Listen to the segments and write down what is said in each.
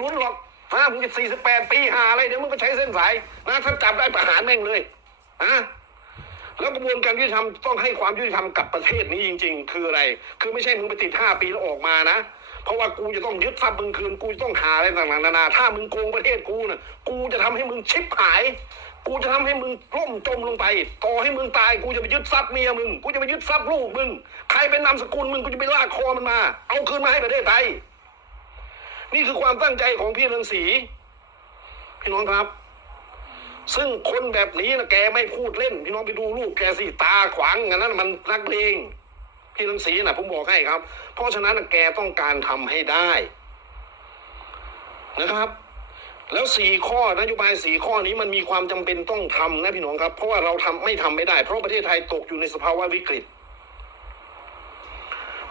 ลุ้นหรอกนะมึงจะสี่สิบแปดปีหาอะไรเดี๋ยวมึงก็ใช้เส้นสายนะถ้าจับได้ประหารแม่งเลยนะแล้วกระบวนการยุติธรรมต้องให้ความยุติธรรมกับประเทศนี้จริง ๆ คืออะไร คือไม่ใช่มึงไปติดห้าปีแล้วออกมานะ เพราะว่ากูจะต้องยึดทรัพย์มึงคืนกูจะต้องหาอะไรต่างๆนานา ถ้ามึงโกงประเทศกูน่ะกูจะทำให้มึงชิบหาย กูจะทำให้มึงล่มจมลงไป ต่อให้มึงตายกูจะไปยึดทรัพย์เมียมึง กูจะไปยึดทรัพย์ลูกมึง ใครเป็นนามสกุลมึงกูจะไปลากคอมันมา เอาคืนมาให้ประเทศไทย นี่คือความตั้งใจของพี่เรืองศรีพี่น้องครับ ซึ่งคนแบบนี้นะแกไม่พูดเล่น พี่น้องไปดูลูกแกสิตาขวางอย่างนั้นมันนักเลงพี่เรืองศรีนะผมบอกให้ครับ เพราะฉะนั้นแกต้องการทำให้ได้ นะครับ แล้วสี่ข้อนโยบายสี่ข้อนี้มันมีความจำเป็นต้องทำนะพี่น้องครับ เพราะว่าเราทำไม่ทำไม่ได้ เพราะประเทศไทยตกอยู่ในสภาวะวิกฤต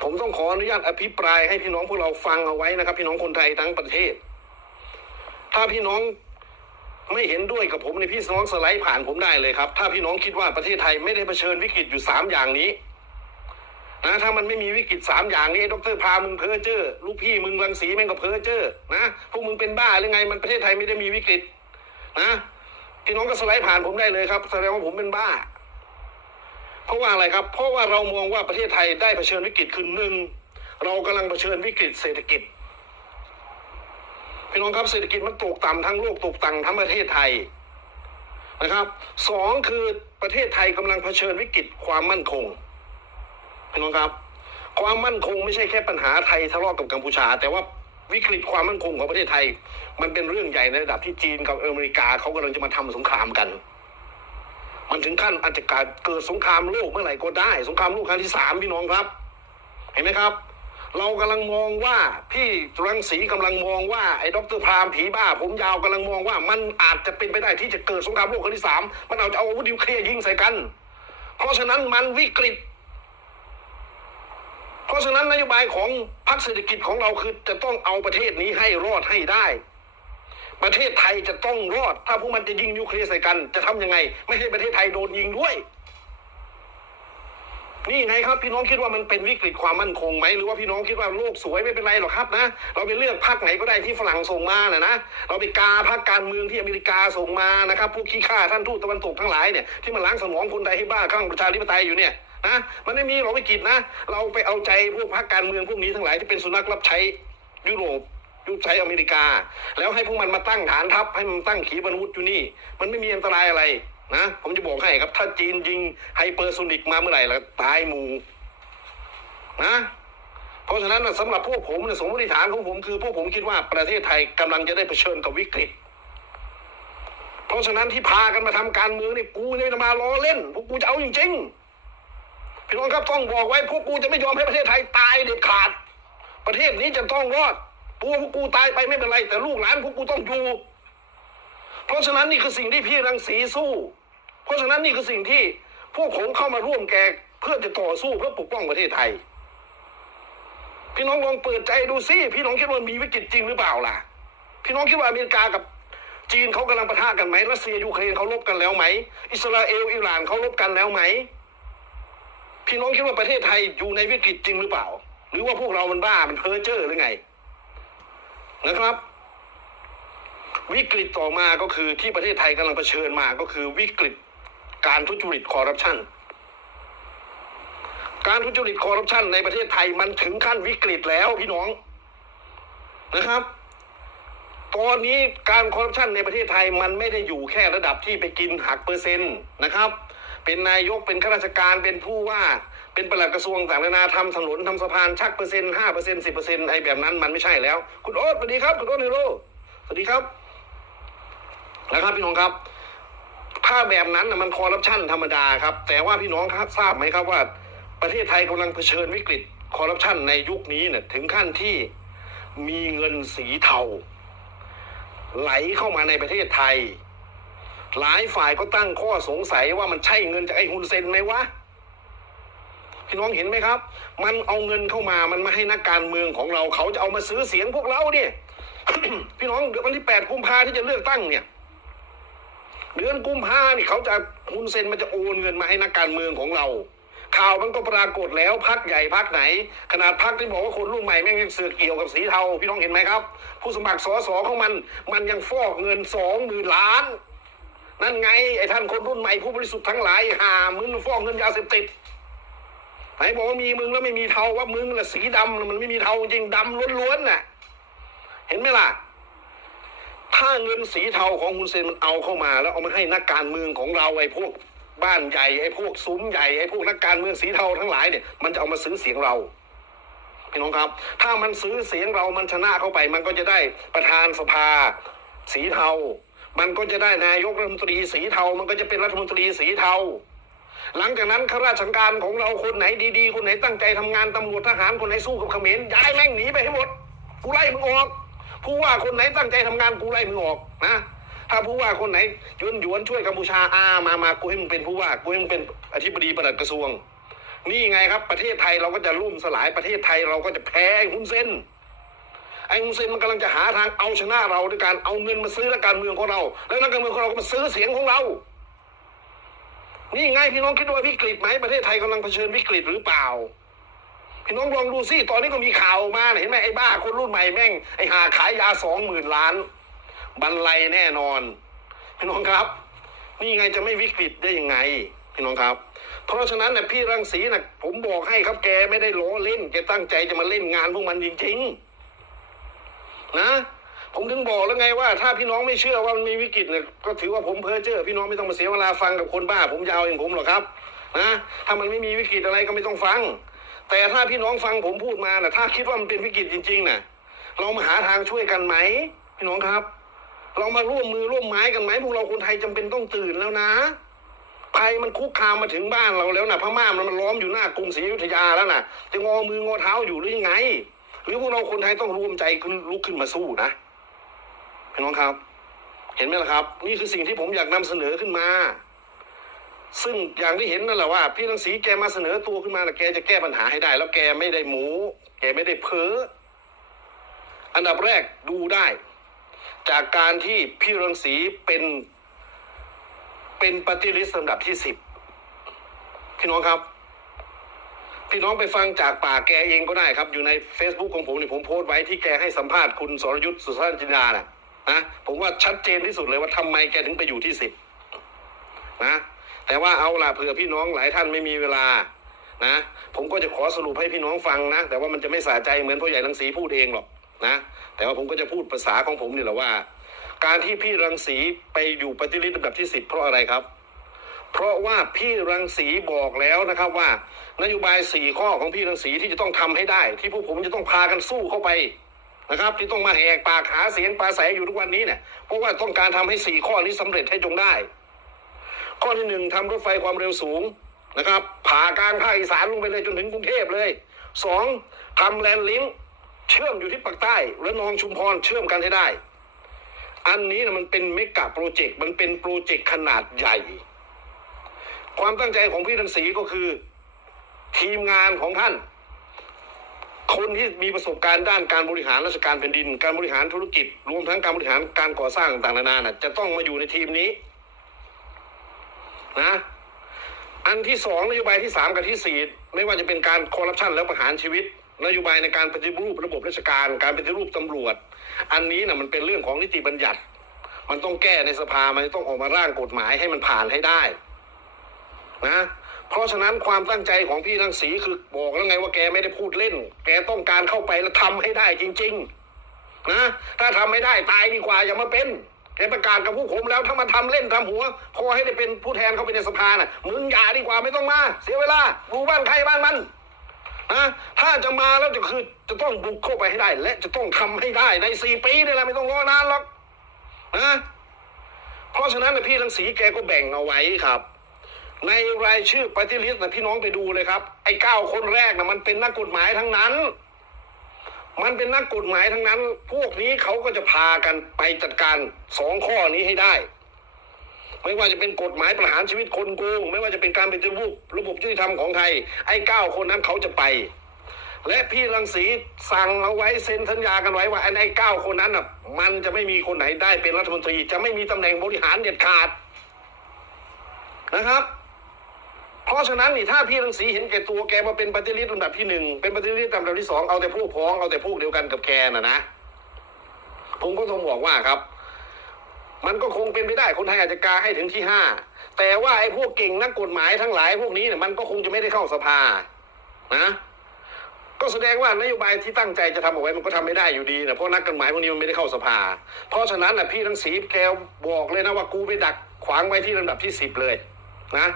ผมต้องขออนุญาตอภิปรายให้พี่น้องพวกเราฟังเอาไว้นะครับ พี่น้องคนไทยทั้งประเทศ ถ้าพี่น้องไม่เห็นด้วยกับผมในพี่น้องสไลด์ผ่านผมได้เลยครับ ถ้าพี่น้องคิดว่าประเทศไทยไม่ได้เผชิญวิกฤตอยู่สามอย่างนี้นะถ้ามันไม่มีวิกฤตสามอย่างนี้ดรพามึงเพ้อเจ้อลูกพี่มึงรังสีแม่งก็เพ้อเจ้อนะพวกมึงเป็นบ้าหรือไงมันประเทศไทยไม่ได้มีวิกฤตนะพี่น้องก็สไลด์ผ่านผมได้เลยครับ แสดงว่าผมเป็นบ้า เพราะว่าอะไรครับ เพราะว่าเรามองว่าประเทศไทยได้เผชิญวิกฤตคือหนึ่งเรากำลังเผชิญวิกฤตเศรษฐกิจพี่น้องครับเศรษฐกิจมันตกต่ำทั้งโลกตกต่ำทั้งประเทศไทยนะครับสองคือประเทศไทยกำลังเผชิญวิกฤตความมั่นคงพี่น้องครับ ความมั่นคงไม่ใช่แค่ปัญหาไทยทะเลาะกับกัมพูชา แต่ว่าวิกฤตความมั่นคงของประเทศไทย มันเป็นเรื่องใหญ่ในระดับที่จีนกับอเมริกาเขากำลังจะมาทำสงครามกัน มันถึงขั้นอาจจะเกิดสงครามโลกเมื่อไหร่ก็ได้ สงครามโลกครั้งที่สามพี่น้องครับ เห็นไหมครับ เรากำลังมองว่าพี่รังสีกำลังมองว่าไอ้ดรพรามผีบ้า ผมยาวกำลังมองว่ามันอาจจะเป็นไปได้ที่จะเกิดสงครามโลกครั้งที่สามมันเอาจะเอาอาวุธนิวเคลียร์ยิงใส่กัน เพราะฉะนั้นมันวิกฤต เพราะฉะนั้นนโยบายของพรรคเศรษฐกิจของเราคือจะต้องเอาประเทศนี้ให้รอดให้ได้ ประเทศไทยจะต้องรอด ถ้าพวกมันจะยิงนิวเคลียร์ใส่กัน จะทำยังไง ไม่ให้ประเทศไทยโดนยิงด้วย นี่ไงครับ พี่น้องคิดว่ามันเป็นวิกฤตความมั่นคงไหมหรือว่าพี่น้องคิดว่าโลกสวยไม่เป็นไรหรอกครับนะเราไปเลือกพรรคไหนก็ได้ที่ฝรั่งส่งมาน่ะนะเราไปกาพรรคการเมืองที่อเมริกาส่งมานะครับผู้ขี้ข้าท่านทูตตะวันตกทั้งหลายเนี่ยที่มันล้างสมองคนไทยให้บ้าข้างประชาธิปไตยอยู่เนี่ยนะมันไม่มีหรอกวิกฤตนะ เราไปเอาใจพวกพรรคการเมืองพวกนี้ทั้งหลายที่เป็นสุนัขรับใช้ยุโรป ยุบใช้อเมริกา แล้วให้พวกมันมาตั้งฐานทัพให้มันตั้งขีปนาวุธอยู่นี่ มันไม่มีอันตรายอะไรนะ ผมจะบอกให้ครับ ถ้าจีนยิงไฮเปอร์โซนิกมาเมื่อไหร่ล้วตายหมูนะเพราะฉะนั้นน่ะสำหรับพวกผมเนี่ยสมมติฐานของผมคือพวกผมคิดว่าประเทศไทยกำลังจะได้เผชิญกับวิกฤต เพราะฉะนั้นที่พากันมาทำการเมืองนี่กูเนี่ยมาล้อเล่น พวกกูจะเอาจริงๆพี่น้องครับต้องบอกไว้พวกกูจะไม่ยอมให้ประเทศไทยตายเด็ดขาด ประเทศนี้จะต้องรอด ตัวพวกกูตายไปไม่เป็นไร แต่ลูกหลานพวกกูต้องอยู่ เพราะฉะนั้นนี่คือสิ่งที่พี่รังสีสู้ เพราะฉะนั้นนี่คือสิ่งที่พวกผมเข้ามาร่วมแกเพื่อจะต่อสู้เพื่อปกป้องประเทศไทย พี่น้องลองเปิดใจดูซิพี่น้องคิดว่ามีวิกฤตจริงหรือเปล่าล่ะ พี่น้องคิดว่าอเมริกากับจีนเขากำลังประทะกันไหมรัสเซียยูเครนเขาลบกันแล้วไหม อิสราเอลอิหร่านเขาลบกันแล้วไหม พี่น้องคิดว่าประเทศไทยอยู่ในวิกฤตจริงหรือเปล่า หรือว่าพวกเรามันบ้ามันเพ้อเจ้อหรือไง นะครับ วิกฤตต่อมาก็คือที่ประเทศไทยกำลังเผชิญมาก็คือวิกฤตการทุจริตคอร์รัปชันการทุจริตคอร์รัปชันในประเทศไทยมันถึงขั้นวิกฤตแล้วพี่น้องนะครับ ตอนนี้การคอร์รัปชันในประเทศไทยมันไม่ได้อยู่แค่ระดับที่ไปกินหักเปอร์เซ็นต์นะครับ เป็นนายกเป็นข้าราชการเป็นผู้ว่า เป็นประหลัดกระทรวงต่างๆนานาทำถนนทำสะพานชักเปอร์เซ็นต์ห้าเปอร์เซ็นต์สิบเปอร์เซ็นต์ไอ้แบบนั้นมันไม่ใช่แล้ว คุณโอ๊ตสวัสดีครับ คุณโอ๊ตฮีโร่สวัสดีครับนะครับพี่น้องครับ ถ้าแบบนั้นนะมันคอร์รัปชันธรรมดาครับ แต่ว่าพี่น้องครับทราบไหมครับว่า ประเทศไทยกำลังเผชิญวิกฤตคอร์รัปชันในยุคนี้เนี่ยถึงขั้นที่มีเงินสีเทาไหลเข้ามาในประเทศไทย หลายฝ่ายก็ตั้งข้อสงสัยว่ามันใช่เงินจากไอ้ฮุนเซนไหมวะ พี่น้องเห็นไหมครับ มันเอาเงินเข้ามามันมาให้นักการเมืองของเราเขาจะเอามาซื้อเสียงพวกเราเนี่ยพี่น้องเดือนวันที่แปดกุมภาที่จะเลือกตั้งเนี่ยเดือนกุมภาเนี่ยเขาจะฮุนเซนมันจะโอนเงินมาให้นักการเมืองของเรา ข่าวมันก็ปรากฏแล้วพักใหญ่พักไหน ขนาดพักที่บอกว่าคนรุ่นใหม่แม่งยังเสือกเกี่ยวกับสีเทาพี่น้องเห็นไหมครับ ผู้สมัครสอสอของมัน มันยังฟอกเงินสองหมื่นล้าน นั่นไงไอ้ท่านคนรุ่นใหม่ผู้บริสุทธิ์ทั้งหลายหามึงฟอกเงินยาเสพติด ไหนบอกว่ามีมึงแล้วไม่มีเทาว่ามึงแหละสีดำมันไม่มีเทาจริงดำล้วนๆน่ะ เห็นไหมล่ะ ถ้าเงินสีเทาของคุณเซนมันเอาเข้ามา แล้วเอามาให้นักการเมืองของเราไอ้พวก บ้านใหญ่ไอ้พวกซุ้มใหญ่ไอ้พวกนักการเมืองสีเทาทั้งหลายเนี่ยมันจะเอามาซื้อเสียงเราพี่น้องครับ ถ้ามันซื้อเสียงเรามันชนะเข้าไป มันก็จะได้ประธานสภา สีเทา มันก็จะได้นายกรัฐมนตรีสีเทา มันก็จะเป็นรัฐมนตรีสีเทา หลังจากนั้นข้าราชการของเราคนไหนดีๆ คนไหนตั้งใจทำงานตำรวจทหารคนไหนสู้กับเขมรย้ายแม่งหนีไปให้หมดกูไล่มึงออกผู้ว่าคนไหนตั้งใจทำงานกูไล่มึงออกนะถ้าผู้ว่าคนไหนยวนยวนช่วยกัมพูชาอามามากูให้มึงเป็นผู้ว่ากูให้มึงเป็นอธิบดีปลัดกระทรวง นี่ไงครับ ประเทศไทยเราก็จะล่มสลายประเทศไทยเราก็จะแพ้ไอ้หุ้นเส้นไอ้ฮุนเซนมันกำลังจะหาทางเอาชนะเราด้วยการเอาเงินมาซื้อนักการเมืองของเรา แล้วนักการเมืองของเราก็มาซื้อเสียงของเรา นี่ไงพี่น้องคิดว่าวิกฤตไหมประเทศไทยกำลังเผชิญวิกฤตหรือเปล่า พี่น้องลองดูสิตอนนี้ก็มีข่าวมาเห็นไหมไอ้บ้าคนรุ่นใหม่แม่งไอ้หาขายยาสองหมื่นล้านบันไลแน่นอน พี่น้องครับ นี่ไงจะไม่วิกฤตได้ยังไง พี่น้องครับ เพราะฉะนั้นเนี่ยพี่รังสีนะผมบอกให้ครับแกไม่ได้ล้อเล่นแกตั้งใจจะมาเล่นงานพวกมันจริง ๆ นะ ผมถึงบอกแล้วไงว่า ถ้าพี่น้องไม่เชื่อว่ามันมีวิกฤตเนี่ยก็ถือว่าผมเพ้อเจ้อพี่น้องไม่ต้องมาเสียเวลาฟังกับคนบ้า ผมยาวอย่างผมหรอกครับนะถ้ามันไม่มีวิกฤตอะไรก็ไม่ต้องฟัง แต่ถ้าพี่น้องฟังผมพูดมาน่ะถ้าคิดว่ามันเป็นวิกฤตจริงๆน่ะเรามาหาทางช่วยกันไหม พี่น้องครับ เรามาร่วมมือร่วมไม้กันไหมพวกเราคนไทยจำเป็นต้องตื่นแล้วนะภัยมันคุกคามมาถึงบ้านเราแล้วนะพม่ามันมันล้อมอยู่หน้ากรุงศรีอยุธยาแล้วนะจะงอมืองอเท้าอยู่หรือยังไง หรือพวกเราคนไทยต้องรวมใจขึ้นลุกขึ้นมาสู้นะ พี่น้องครับ เห็นไหมล่ะครับ นี่คือสิ่งที่ผมอยากนำเสนอขึ้นมา ซึ่งอย่างที่เห็นนั่นแหละว่า พี่รังสีแกมาเสนอตัวขึ้นมานะแกจะแก้ปัญหาให้ได้ แล้วแกไม่ได้หมู แกไม่ได้เพ้ออันดับแรกดูได้ จากการที่พี่รังสีเป็น เป็นปฏิริษีลำดับที่สิบพี่น้องครับพี่น้องไปฟังจากปากแกเองก็ได้ครับ อยู่ใน Facebook ของผมนี่ผมโพสต์ไว้ที่แกให้สัมภาษณ์คุณสรยุทธ์สุชาติจินดาน่ะ นะผมว่าชัดเจนที่สุดเลยว่าทำไมแกถึงไปอยู่ที่สิบนะแต่ว่าเอาล่ะเผื่อพี่น้องหลายท่านไม่มีเวลานะผมก็จะขอสรุปให้พี่น้องฟังนะ แต่ว่ามันจะไม่สะใจเหมือนพ่อใหญ่รังสีพูดเองหรอกนะแต่ว่าผมก็จะพูดภาษาของผมนี่แหละว่า การที่พี่รังสีไปอยู่ปฏิริษีลำดับที่สิบเพราะอะไรครับ เพราะว่าพี่รังสีบอกแล้วนะครับว่านโยบายสี่ข้อของพี่รังสีที่จะต้องทำให้ได้ ที่พวกผมจะต้องพากันสู้เข้าไป นะครับ ที่ต้องมาแหกปากหาเสียงปราศัยอยู่ทุกวันนี้เนี่ยเพราะว่าต้องการทำให้สี่ข้อนี้สำเร็จให้จงได้ ข้อที่หนึ่งทำรถไฟความเร็วสูงนะครับ ผ่ากลางภาคอีสานลงไปเลยจนถึงกรุงเทพเลยสองทำแลนด์ลิงก์เชื่อมอยู่ที่ปากใต้และนองชุมพรเชื่อมกันให้ได้ อันนี้นะมันเป็นเมกะโปรเจกต์มันเป็นโปรเจกต์ขนาดใหญ่ ความตั้งใจของพี่รังสีก็คือ ทีมงานของท่าน คนที่มีประสบการณ์ด้านการบริหารราชการแผ่นดิน การบริหารธุรกิจ รวมทั้งการบริหารการก่อสร้างต่างๆนานาจะต้องมาอยู่ในทีมนี้นะอันที่สองนโยบายที่สามกับที่สี่ไม่ว่าจะเป็นการคอร์รัปชันแล้วประหารชีวิต นโยบายในการปฏิรูประบบราชการ การปฏิรูปตำรวจ อันนี้นะมันเป็นเรื่องของนิติบัญญัติ มันต้องแก้ในสภามันต้องออกมาร่างกฎหมายให้มันผ่านให้ได้ นะ เพราะฉะนั้นความตั้งใจของพี่รังสีคือบอกแล้วไงว่าแกไม่ได้พูดเล่น แกต้องการเข้าไปแล้วทำให้ได้จริง ๆ นะ ถ้าทำไม่ได้ตายดีกว่าอย่ามาเป็นแกประกาศกับผู้ผมแล้วถ้ามาทำเล่นทำหัวพอให้ได้เป็นผู้แทนเข้าไปในสภาน่ะมึงอย่าดีกว่าไม่ต้องมา เสียเวลาดูบ้านใครบ้านมันนะถ้าจะมาแล้วจะคือจะต้องบุกเข้าไปให้ได้ และจะต้องทำให้ได้ในสี่ปีนี่แหละไม่ต้องรอนานหรอกนะเพราะฉะนั้นพี่รังสีแกก็แบ่งเอาไว้ครับ ในรายชื่อปฏิริษีนะพี่น้องไปดูเลยครับ ไอ้เก้าคนแรกนะมันเป็นนักกฎหมายทั้งนั้น มันเป็นนักกฎหมายทั้งนั้น พวกนี้เขาก็จะพากันไปจัดการสองข้อนี้ให้ได้ ไม่ว่าจะเป็นกฎหมายประหารชีวิตคนโกง ไม่ว่าจะเป็นการเป็นรูประบบยุติธรรมของไทย ไอ้เก้าคนนั้นเขาจะไป และพี่รังสีสั่งเอาไว้เซ็นสัญญากันไว้ว่าไอ้เก้าคนนั้นน่ะ มันจะไม่มีคนไหนได้เป็นรัฐมนตรี จะไม่มีตำแหน่งบริหารเด็ดขาดนะครับ เพราะฉะนั้นนี่ถ้าพี่รังสีเห็นแก่ตัวแกมาเป็นปฏิริษีลำดับที่หนึ่งเป็นปฏิริษีลำดับที่สองเอาแต่พวกพ้องเอาแต่พวกเดียวกันกับแกน่ะนะผมก็ต้องบอกว่าครับ มันก็คงเป็นไปได้คนไทยอาจจะกาให้ถึงที่ห้าแต่ว่าไอ้พวกเก่งนักกฎหมายทั้งหลายพวกนี้เนี่ยมันก็คงจะไม่ได้เข้าสภานะก็แสดงว่านโยบายที่ตั้งใจจะทำเอาไว้มันก็ทำไม่ได้อยู่ดีนะเพราะนักกฎหมายพวกนี้มันไม่ได้เข้าสภา เพราะฉะนั้นนะพี่ทั้งสีแกบอกเลยนะว่ากูไปดักขวางไว้ที่ลำดับที่สิบเลย นะ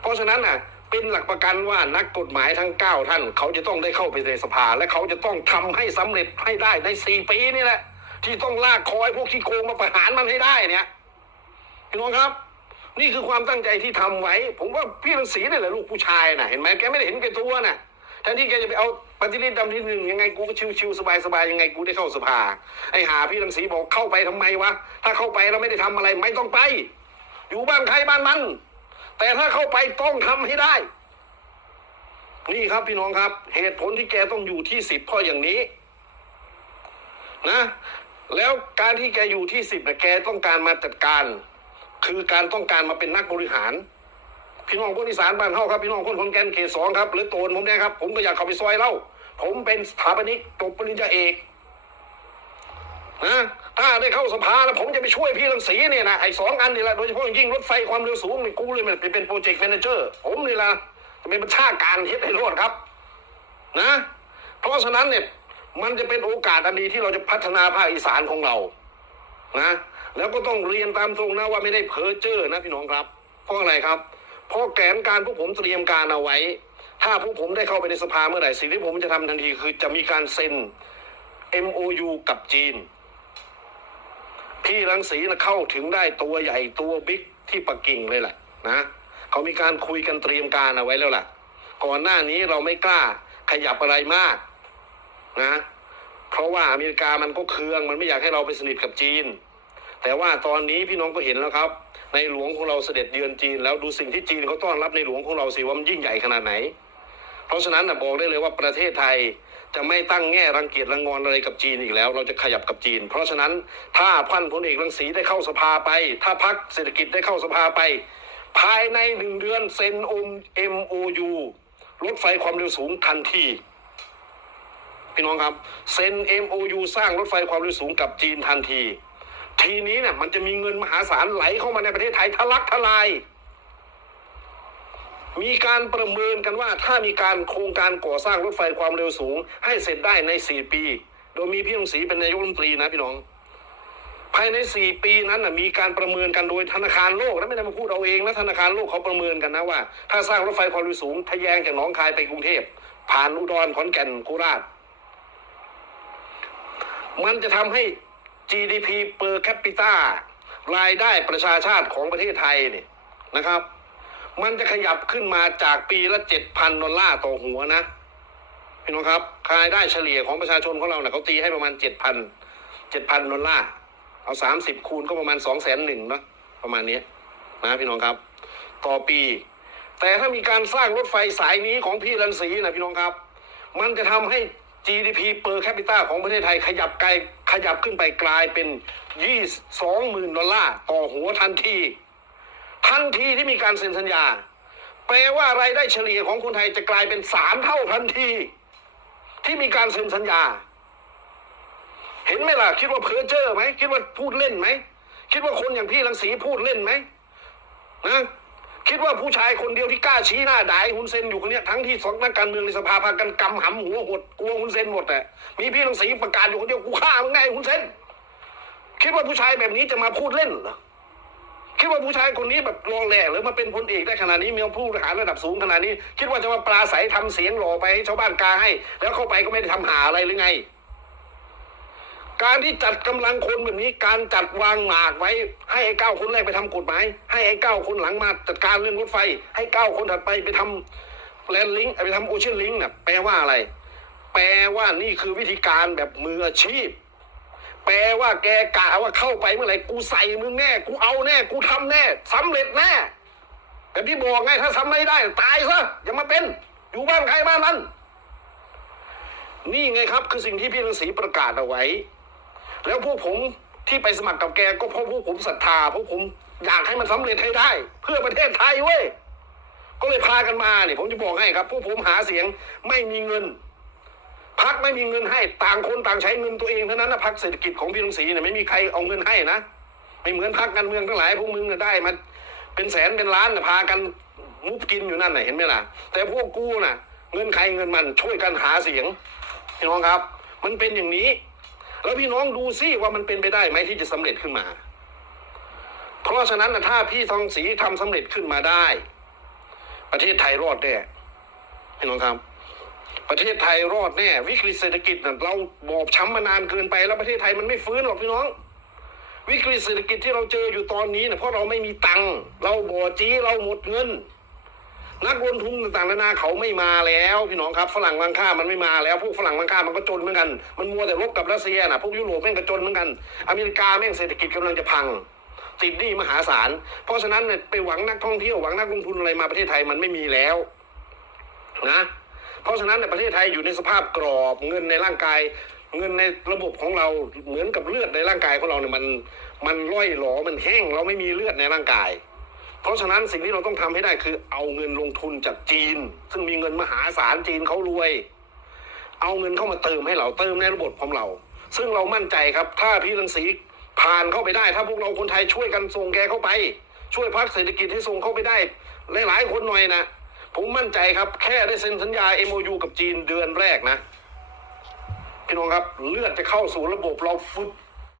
เพราะฉะนั้นน่ะเป็นหลักประกันว่านักกฎหมายทั้งเก้าท่าน เขาจะต้องได้เข้าไปในสภา และเขาจะต้องทำให้สำเร็จให้ได้ในสี่ปีนี่แหละ ที่ต้องลากคอยพวกขี้โกงมาประหารมันให้ได้เนี่ยพี่น้องครับ นี่คือความตั้งใจที่ทำไว้ ผมว่าพี่รังสีนี่แหละลูกผู้ชายนะเห็นไหมแกไม่ได้เห็นแกตัวน่ะแทนที่แกจะไปเอาปฏิริษีดำที่หนึ่งยังไงกูก็ชิวๆสบายๆยังไงกูได้เข้าสภา ไอ้หาพี่รังสีบอกเข้าไปทำไมวะถ้าเข้าไปแล้วไม่ได้ทำอะไรไม่ต้องไป อยู่บ้านใครบ้านมัน แต่ถ้าเข้าไปต้องทำให้ได้ นี่ครับพี่น้องครับ เหตุผลที่แกต้องอยู่ที่สิบเพราะอย่างนี้ นะ แล้วการที่แกอยู่ที่สิบนะแกต้องการมาจัดการ คือการต้องการมาเป็นนักบริหาร พี่น้องคนอีสานบ้านเฮาครับพี่น้องคนคนแก่นเขตสองครับหรือโตนผมเนี่ยครับ ผมก็อยากเข้าไปซอยเล่าผมเป็นสถาปนิกจบปริญญาเอก นะถ้าได้เข้าสภาแล้วผมจะไปช่วยพี่รังสีเนี่ยนะไอ้สองอันนี่แหละโดยเฉพาะยิ่งรถไฟความเร็วสูงนี่กูเลยมันเป็นโปรเจกต์แมเนเจอร์ผมนี่ละจะเป็นบัญชาการเฮ็ดให้รอดครับ นะ เพราะฉะนั้นเนี่ยมันจะเป็นโอกาสอันดีที่เราจะพัฒนาภาคอีสานของเรานะแล้วก็ต้องเรียนตามตรงนะว่าไม่ได้เพ้อเจ้อนะพี่น้องครับ เพราะอะไรครับ เพราะแผนการพวกผมเตรียมการเอาไว้ ถ้าพวกผมได้เข้าไปในสภาเมื่อไหร่สิ่งที่ผมจะทำทันทีคือจะมีการเซ็น MOU กับจีน พี่รังสีนะเข้าถึงได้ตัวใหญ่ตัวบิ๊กที่ปักกิ่งเลยแหละนะเขามีการคุยกันเตรียมการเอาไว้แล้วล่ะ ก่อนหน้านี้เราไม่กล้าขยับอะไรมากนะเพราะว่าอเมริกามันก็เคืองมันไม่อยากให้เราไปสนิทกับจีน แต่ว่าตอนนี้พี่น้องก็เห็นแล้วครับ ในหลวงของเราเสด็จเยือนจีน แล้วดูสิ่งที่จีนเขาต้อนรับในหลวงของเราสิว่ามันยิ่งใหญ่ขนาดไหน เพราะฉะนั้นนะบอกได้เลยว่าประเทศไทย จะไม่ตั้งแง่รังเกียจรังงอนอะไรกับจีนอีกแล้ว เราจะขยับกับจีน เพราะฉะนั้นถ้าพันพลเอกรังสีได้เข้าสภาไป ถ้าพักเศรษฐกิจได้เข้าสภาไป ภายในหนึ่งเดือนเซ็นอม MOU รถไฟความเร็วสูงทันทีพี่น้องครับเซ็น MOU สร้างรถไฟความเร็วสูงกับจีนทันที ทีนี้เนี่ยมันจะมีเงินมหาศาลไหลเข้ามาในประเทศไทยทะลักทลาย มีการประเมินกันว่าถ้ามีการโครงการก่อสร้างรถไฟความเร็วสูง ให้เสร็จได้ใน 4 ปี โดยมีพี่ลงศรีเป็นนายกรัฐมนตรีนะพี่น้อง ภายใน 4 ปีนั้นนะมีการประเมินกันโดยธนาคารโลกนะไม่ได้มาพูดเอาเองนะธนาคารโลกเขาประเมินกันนะว่า ถ้าสร้างรถไฟความเร็วสูงทะแยงจากหนองคายไปกรุงเทพผ่านอุดรขอนแก่นโคราช มันจะทำให้ GDP per capita รายได้ประชาชาติของประเทศไทยเนี่ยนะครับ มันจะขยับขึ้นมาจากปีละเจ็ดพันดอลลาร์ต่อหัวนะพี่น้องครับรายได้เฉลี่ยของประชาชนของเราเนี่ยเขาตีให้ประมาณเจ็ดพันเจ็ดพันดอลลาร์เอาสามสิบคูณก็ประมาณสองแสนหนึ่งเนาะประมาณนี้นะพี่น้องครับ ต่อปี แต่ถ้ามีการสร้างรถไฟสายนี้ของพี่รันสีนะพี่น้องครับ มันจะทำให้ GDP per capita ของประเทศไทยขยับไกลขยับขึ้นไปกลายเป็นยี่สองหมื่นดอลลาร์ต่อหัวทันที ทันทีที่มีการเซ็นสัญญา แปลว่ารายได้เฉลี่ยของคนไทยจะกลายเป็นสามเท่าทันที ที่มีการเซ็นสัญญา เห็นไหมล่ะ คิดว่าเพอเจอร์ไหมคิดว่าพูดเล่นไหมคิดว่าคนอย่างพี่รังสีพูดเล่นไหมนะคิดว่าผู้ชายคนเดียวที่กล้าชี้หน้าด่าห้ฮุนเซนอยู่คนเนี้ยทั้งที่สองนักการเมืองในสภาพากันกำหำหัวหดกลัวฮุนเซนหมดแต่มีพี่รังสีประกาศอยู่คนเดียวกูฆ่ามึงไงฮุนเซนคิดว่าผู้ชายแบบนี้จะมาพูดเล่นเหรอ คิดว่าผู้ชายคนนี้แบบรองแหล่หรือมาเป็นพลเอกได้ขนาดนี้มีผู้บริหารระดับสูงขนาดนี้ คิดว่าจะมาปราศัยทำเสียงหล่อไปให้ชาวบ้านกาให้ แล้วเข้าไปก็ไม่ได้ทำหาอะไรหรือไง การที่จัดกำลังคนแบบนี้ การจัดวางหมากไว้ ให้ไอ้เก้าคนแรกไปทำกฎหมาย ให้ไอ้เก้าคนหลังมาจัดการเรื่องรถไฟ ให้เก้าคนถัดไปไปทำแลนลิงไปทำโอเชียนลิงน่ะแปลว่าอะไร แปลว่านี่คือวิธีการแบบมืออาชีพ แปลว่าแกกะว่าเข้าไปเมื่อไหร่กูใส่มึงแน่ กูเอาแน่ กูทำแน่สำเร็จแน่แบบที่บอกไงถ้าทำไม่ได้ ตายซะอย่ามาเป็น อยู่บ้านใครบ้านมันนี่ไงครับ คือสิ่งที่พี่ฤาษีประกาศเอาไว้ แล้วพวกผมที่ไปสมัครกับแกก็เพราะพวกผมศรัทธาเพราะผมอยากให้มันสำเร็จให้ได้ เพื่อประเทศไทยเว้ยก็เลยพากันมาเนี่ยผมจะบอกให้ครับ พวกผมหาเสียงไม่มีเงิน พักไม่มีเงินให้ต่างคนต่างใช้เงินตัวเองเท่านั้นนะพักเศรษฐกิจของพี่ลุงศรีเนี่ยไม่มีใครเอาเงินให้นะไม่เหมือนพักการเมืองทั้งหลายพวกมึงเนี่ยได้มาเป็นแสนเป็นล้านน่ะพากันมุบกินอยู่นั่นน่ะเห็นไหมล่ะ แต่พวกกูน่ะ เงินใครเงินมันช่วยกันหาเสียงพี่น้องครับ มันเป็นอย่างนี้ แล้วพี่น้องดูซิว่ามันเป็นไปได้ไหมที่จะสำเร็จขึ้นมา เพราะฉะนั้นนะถ้าพี่ทองศรีทำสำเร็จขึ้นมาได้ ประเทศไทยรอดแน่พี่น้องครับ ประเทศไทยรอดแน่ วิกฤตเศรษฐกิจเราบอบช้ำมานานเกินไป แล้วประเทศไทยมันไม่ฟื้นหรอกพี่น้อง วิกฤตเศรษฐกิจที่เราเจออยู่ตอนนี้เนี่ยเพราะเราไม่มีตังค์เราบ่อจี้เราหมดเงิน นักลงทุนต่างๆนานาเขาไม่มาแล้วพี่น้องครับฝรั่งบางค่ามันไม่มาแล้วพวกฝรั่งบางค่ามันก็จนเหมือนกัน มันมัวแต่รบกับรัสเซียนะพวกยุโรปแม่งก็จนเหมือนกัน อเมริกาแม่งเศรษฐกิจกำลังจะพังติดหนี้มหาศาล เพราะฉะนั้นเนี่ยไปหวังนักท่องเที่ยวหวังนักลงทุนอะไรมาประเทศไทยมันไม่มีแล้ว นะ เพราะฉะนั้นในประเทศไทยอยู่ในสภาพกรอบเงินในร่างกาย เงินในระบบของเราเหมือนกับเลือดในร่างกายของเราเนี่ยมันมันร่อยหลอมันแห้งเราไม่มีเลือดในร่างกาย เพราะฉะนั้นสิ่งที่เราต้องทำให้ได้คือ เอาเงินลงทุนจากจีน ซึ่งมีเงินมหาศาลจีนเขารวย เอาเงินเข้ามาเติมให้เราเติมในระบบของเรา ซึ่งเรามั่นใจครับถ้าพี่รังสีผ่านเข้าไปได้ ถ้าพวกเราคนไทยช่วยกันส่งแกเข้าไป ช่วยพักเศรษฐกิจให้ส่งเข้าไปได้หลายๆคนหน่อยนะ ผมมั่นใจครับ แค่ได้เซ็นสัญญา MOU กับจีนเดือนแรกนะ พี่น้องครับ เลือดจะเข้าสู่ระบบเราฟึบ